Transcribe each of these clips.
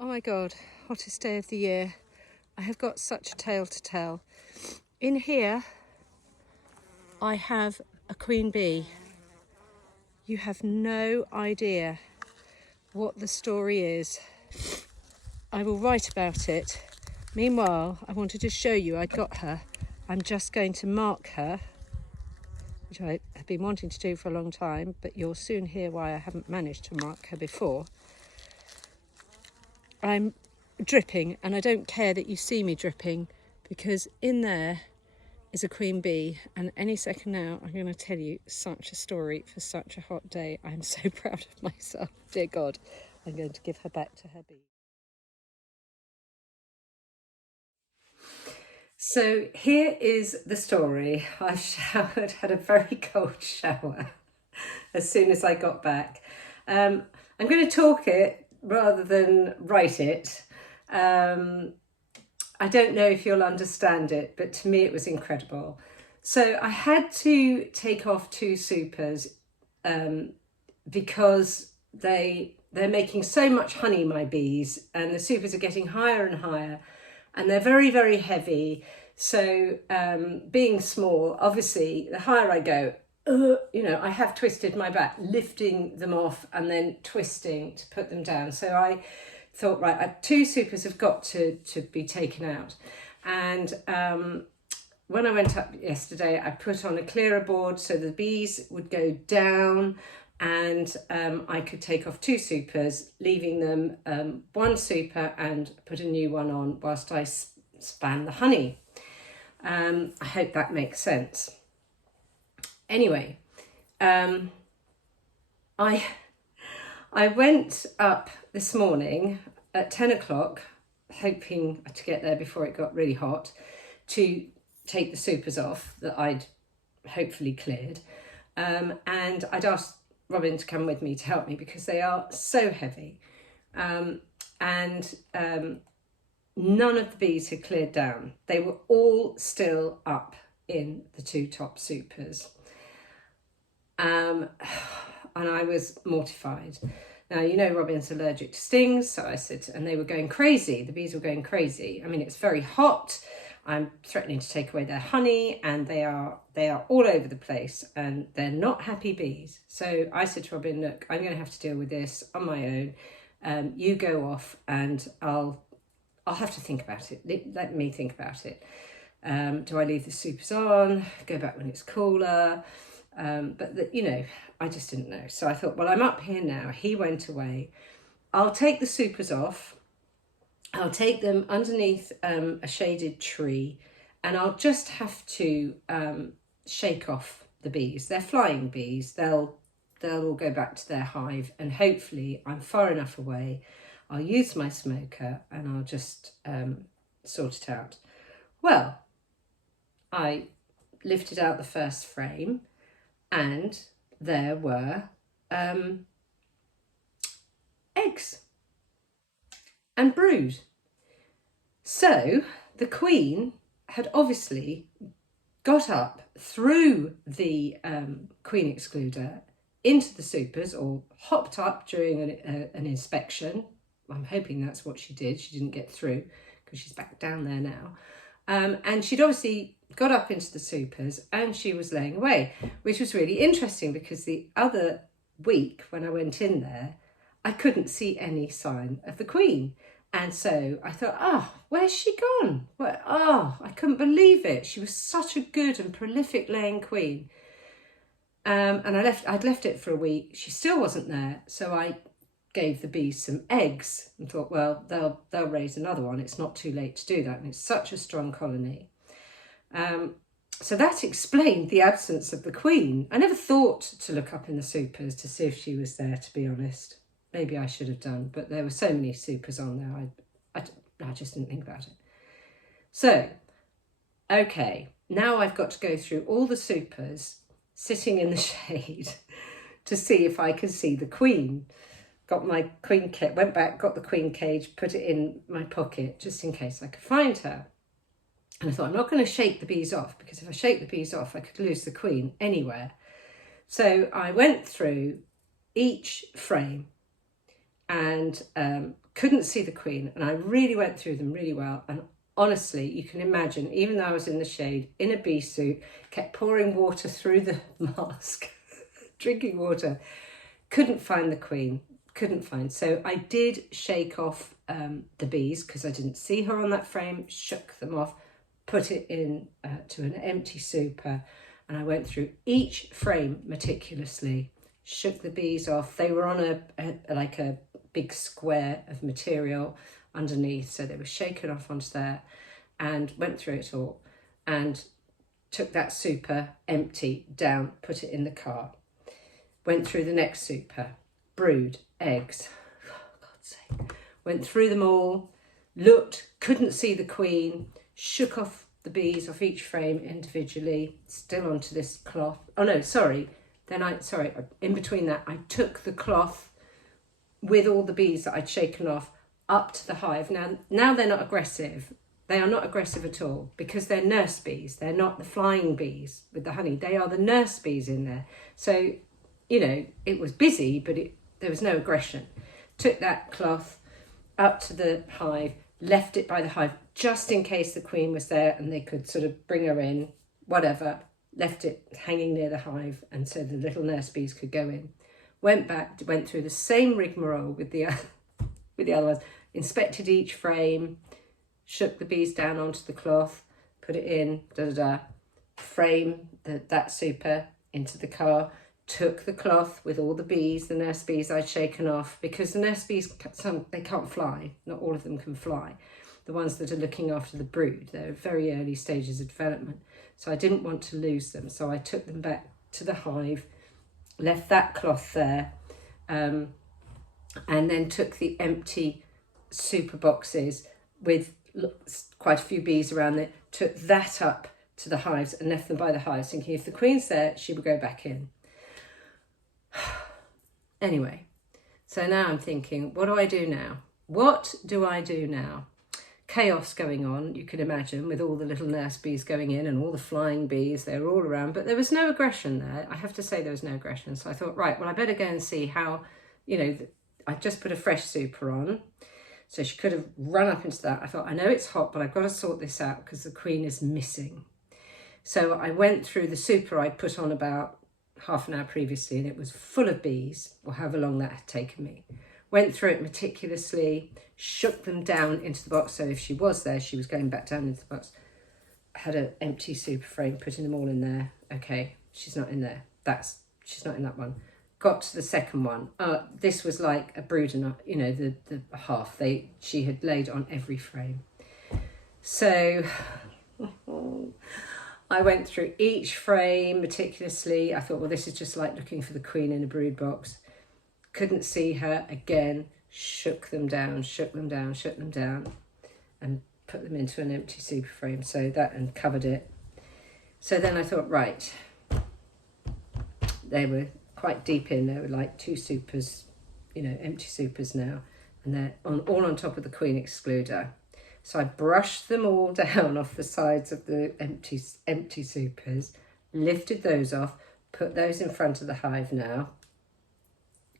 Oh my God, hottest day of the year. I have got such a tale to tell. In here, I have a queen bee. You have no idea what the story is. I will write about it. Meanwhile, I wanted to show you I got her. I'm just going to mark her, which I have been wanting to do for a long time, but you'll soon hear why I haven't managed to mark her before. I'm dripping, and I don't care that you see me dripping, because in there is a queen bee, and any second now I'm going to tell you such a story for such a hot day. I'm so proud of myself. Dear God, I'm going to give her back to her bee. So here is the story. I showered, had a very cold shower as soon as I got back. I'm going to talk it rather than write it. I don't know if you'll understand it, but to me it was incredible. So I had to take off two supers because they're making so much honey, my bees, and the supers are getting higher and higher, and they're very, very heavy. So being small, obviously, the higher I go, I have twisted my back, lifting them off and then twisting to put them down. So I thought, right, two supers have got to be taken out. And when I went up yesterday, I put on a clearer board so the bees would go down, and I could take off two supers, leaving them one super and put a new one on whilst I span the honey. I hope that makes sense. Anyway, I went up this morning at 10 o'clock, hoping to get there before it got really hot, to take the supers off that I'd hopefully cleared. And I'd asked Robin to come with me to help me because they are so heavy. None of the bees had cleared down. They were all still up in the two top supers. And I was mortified. Now, you know, Robin's allergic to stings, so I said, and they were going crazy. The bees were going crazy. I mean, it's very hot. I'm threatening to take away their honey, and they are all over the place, and they're not happy bees. So I said to Robin, look, I'm going to have to deal with this on my own. You go off, and I'll have to think about it. Let me think about it. Do I leave the supers on? Go back when it's cooler? I just didn't know. So I thought, well, I'm up here now. He went away. I'll take the supers off. I'll take them underneath a shaded tree, and I'll just have to shake off the bees. They're flying bees. They'll all go back to their hive, and hopefully I'm far enough away. I'll use my smoker and I'll just sort it out. Well, I lifted out the first frame, and there were eggs and brood. So the queen had obviously got up through the queen excluder into the supers, or hopped up during an inspection. I'm hoping that's what she did. She didn't get through because she's back down there now. And she'd obviously got up into the supers and she was laying away, which was really interesting because the other week when I went in there, I couldn't see any sign of the queen. And so I thought, where's she gone? I couldn't believe it. She was such a good and prolific laying queen. And I'd left it for a week. She still wasn't there. So I gave the bees some eggs and thought, well, they'll raise another one. It's not too late to do that. And it's such a strong colony. So that explained the absence of the queen. I never thought to look up in the supers to see if she was there, to be honest. Maybe I should have done, but there were so many supers on there, I just didn't think about it. So, okay, now I've got to go through all the supers sitting in the shade to see if I can see the queen. Got my queen kit, went back, got the queen cage, put it in my pocket just in case I could find her. And I thought, I'm not going to shake the bees off, because if I shake the bees off, I could lose the queen anywhere. So I went through each frame, and couldn't see the queen. And I really went through them really well. And honestly, you can imagine, even though I was in the shade, in a bee suit, kept pouring water through the mask, drinking water, couldn't find the queen, couldn't find. So I did shake off the bees because I didn't see her on that frame, shook them off, put it in to an empty super, and I went through each frame meticulously, shook the bees off. They were on like a big square of material underneath, so they were shaken off onto there, and went through it all and took that super empty down, put it in the car, went through the next super, brood, eggs, oh, God's sake, went through them all, looked, couldn't see the queen, shook off the bees off each frame individually, still onto this cloth. Oh no, sorry, in between that, I took the cloth with all the bees that I'd shaken off up to the hive. Now they're not aggressive. They are not aggressive at all because they're nurse bees. They're not the flying bees with the honey. They are the nurse bees in there. So, you know, it was busy, but there was no aggression. Took that cloth up to the hive, left it by the hive just in case the queen was there and they could sort of bring her in, whatever. Left it hanging near the hive and so the little nurse bees could go in. Went back, went through the same rigmarole with the other ones, inspected each frame, shook the bees down onto the cloth, put it in, frame that super into the car, took the cloth with all the bees, the nurse bees I'd shaken off, because the nurse bees, they can't fly, not all of them can fly. The ones that are looking after the brood, they're at very early stages of development. So I didn't want to lose them. So I took them back to the hive, left that cloth there, and then took the empty super boxes with quite a few bees around it, took that up to the hives and left them by the hives, thinking if the queen's there, she would go back in. Anyway, so now I'm thinking, what do I do now? What do I do now? Chaos going on, you can imagine, with all the little nurse bees going in and all the flying bees, they were all around, but there was no aggression there. I have to say there was no aggression. So I thought, right, well, I better go and see how, you know, I just put a fresh super on. So she could have run up into that. I thought, I know it's hot, but I've got to sort this out because the queen is missing. So I went through the super I'd put on about half an hour previously, and it was full of bees, or however long that had taken me. Went through it meticulously, shook them down into the box. So if she was there, she was going back down into the box. Had an empty super frame, putting them all in there. Okay, she's not in there. She's not in that one. Got to the second one. This was like a brood, and you know, the half. She had laid on every frame. So I went through each frame meticulously. I thought, well, this is just like looking for the queen in a brood box. Couldn't see her again. Shook them down, and put them into an empty super frame. So that, and covered it. So then I thought, right, they were quite deep in. There were like 2 supers, you know, empty supers now, and they're all on top of the queen excluder. So I brushed them all down off the sides of the empty supers, lifted those off, put those in front of the hive now,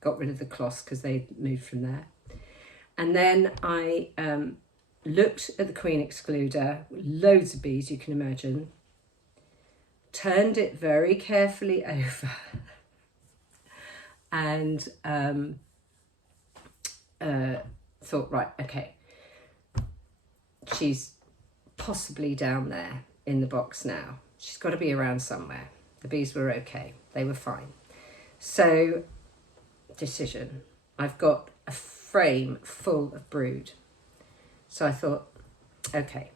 got rid of the cloths because they moved from there. And then I looked at the queen excluder, loads of bees, you can imagine, turned it very carefully over and thought, right, okay, she's possibly down there in the box now. She's got to be around somewhere. The bees were okay. They were fine. So, decision. I've got a frame full of brood. So I thought, okay,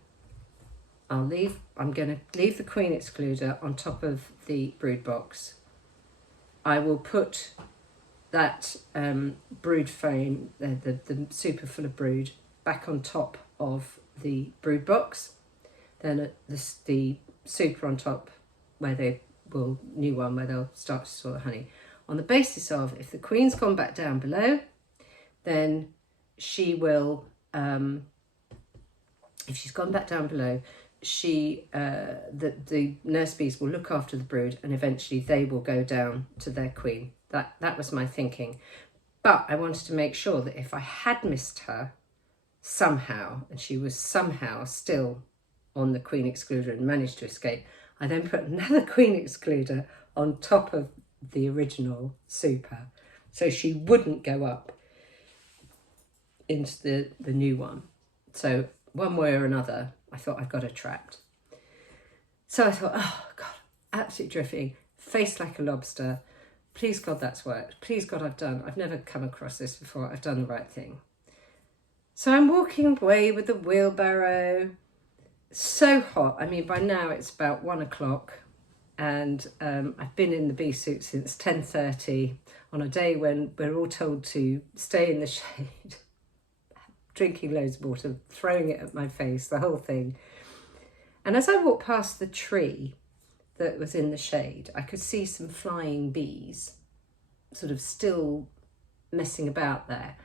I'm going to leave the queen excluder on top of the brood box. I will put that brood frame, the super full of brood, back on top of the brood box. Then the super on top, where they'll start to store the honey. On the basis of, if the queen's gone back down below, then she will, if she's gone back down below, the nurse bees will look after the brood, and eventually they will go down to their queen. That was my thinking. But I wanted to make sure that if I had missed her somehow, and she was somehow still on the queen excluder and managed to escape, I then put another queen excluder on top of the original super, so she wouldn't go up into the new one. So one way or another, I thought I've got her trapped. So I thought, oh God, absolutely drifting, face like a lobster. Please God, that's worked. Please God, I've never come across this before. I've done the right thing. So I'm walking away with the wheelbarrow. So hot. I mean, by now it's about 1 o'clock, and I've been in the bee suit since 10:30 on a day when we're all told to stay in the shade, drinking loads of water, throwing it at my face, the whole thing. And as I walked past the tree that was in the shade, I could see some flying bees sort of still messing about there.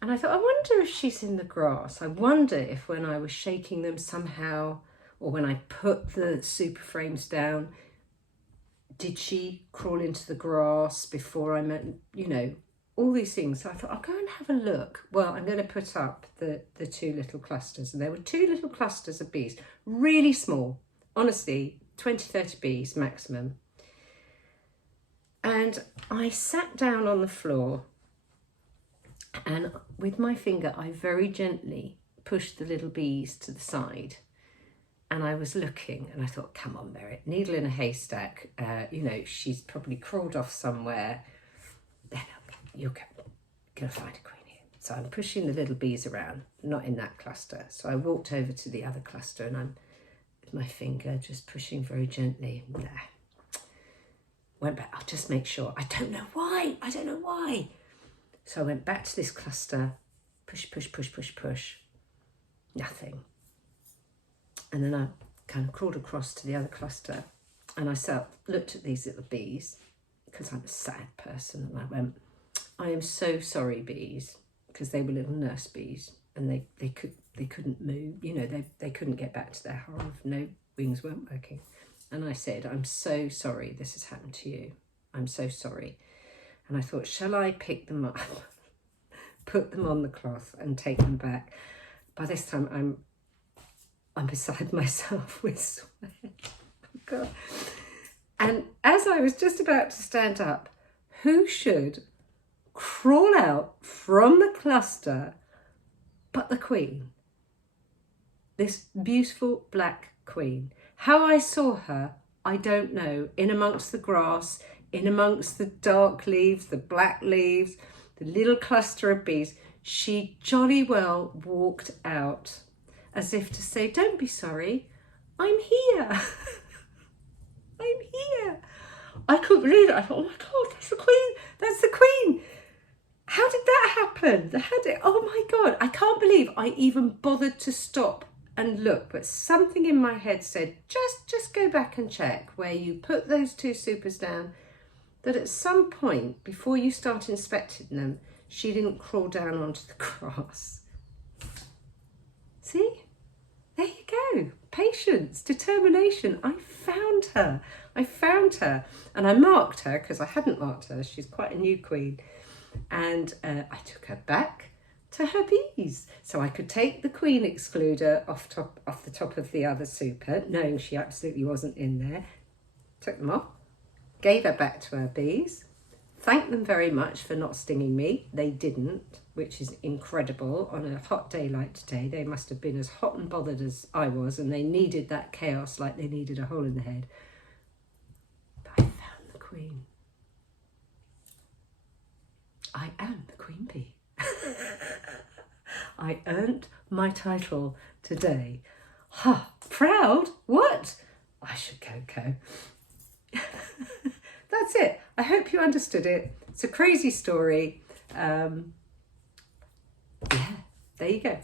And I thought, I wonder if she's in the grass. I wonder if when I was shaking them somehow, or when I put the super frames down, did she crawl into the grass before I met, you know, all these things. So I thought, I'll go and have a look. Well, I'm going to put up the two little clusters. And there were two little clusters of bees, really small, honestly, 20, 30 bees maximum. And I sat down on the floor, and with my finger, I very gently pushed the little bees to the side. And I was looking, and I thought, come on, Merit, needle in a haystack. You know, she's probably crawled off somewhere. Then you're going to find a queen here. So I'm pushing the little bees around, not in that cluster. So I walked over to the other cluster, and I'm, with my finger, just pushing very gently. There. Went back, I'll just make sure. I don't know why. So I went back to this cluster, push, nothing. And then I kind of crawled across to the other cluster, and I looked at these little bees, because I'm a sad person, and I went, I am so sorry, bees, because they were little nurse bees, and they couldn't move, you know, they couldn't get back to their hive, no wings weren't working. And I said, I'm so sorry this has happened to you. I'm so sorry. And I thought, shall I pick them up, put them on the cloth and take them back? By this time, I'm beside myself with sweat. Oh God. And as I was just about to stand up, who should crawl out from the cluster but the queen? This beautiful black queen. How I saw her, I don't know, in amongst the grass, in amongst the dark leaves, the black leaves, the little cluster of bees. She jolly well walked out as if to say, don't be sorry, I'm here. I'm here. I couldn't believe it. I thought, oh my God, that's the queen. How did that happen? Oh my God, I can't believe I even bothered to stop and look, but something in my head said, just go back and check where you put those two supers down, that at some point before you start inspecting them, she didn't crawl down onto the grass. See? There you go. Patience, determination. I found her. And I marked her, because I hadn't marked her. She's quite a new queen. And I took her back to her bees, so I could take the queen excluder off the top of the other super, knowing she absolutely wasn't in there. Took them off, gave her back to her bees, thanked them very much for not stinging me. They didn't, which is incredible. On a hot day like today, they must have been as hot and bothered as I was, and they needed that chaos like they needed a hole in the head. But I found the queen. I am the queen bee. I earned my title today. Ha, proud? What? I should go. That's it. I hope you understood it. It's a crazy story. Yeah, there you go.